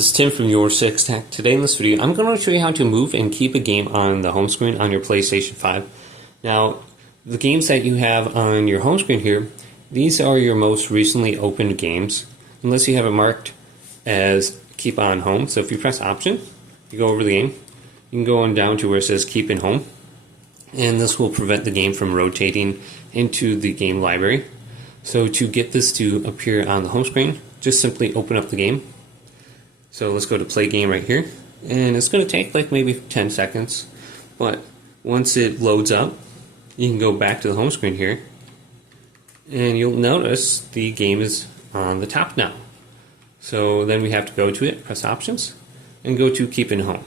is Tim from YourSixTech. Today in this video, I'm going to show you how to move and keep a game on the home screen on your PlayStation 5. Now, the games that you have on your home screen here, these are your most recently opened games, unless you have it marked as Keep on Home. So if you press Option, you go over the game, you can go on down to where it says Keep in Home, and this will prevent the game from rotating into the game library. So to get this to appear on the home screen, just simply open up the game. So let's go to play game right here, and it's going to take like maybe 10 seconds, but once it loads up, you can go back to the home screen here, and you'll notice the game is on the top now. So then we have to go to it, press Options, and go to Keep in Home.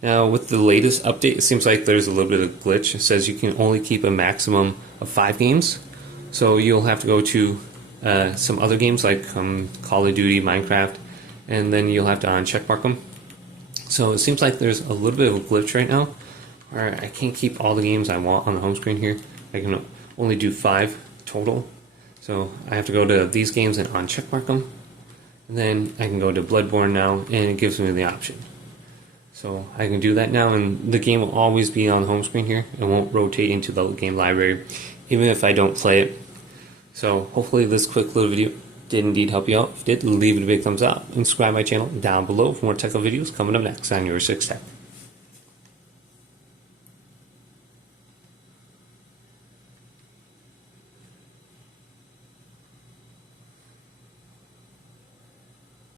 Now with the latest update, it seems like there's a little bit of a glitch. It says you can only keep a maximum of 5 games, so you'll have to go to some other games like Call of Duty, Minecraft, and then you'll have to uncheckmark them. So it seems like there's a little bit of a glitch right now, where I can't keep all the games I want on the home screen here. I can only do 5 total. So I have to go to these games and uncheckmark them, and then I can go to Bloodborne now, and it gives me the option. So I can do that now, and the game will always be on the home screen here. It won't rotate into the game library, even if I don't play it. So hopefully this quick little video did indeed help you out. If it did, leave it a big thumbs up and subscribe my channel down below for more technical videos coming up next on YourSixTech.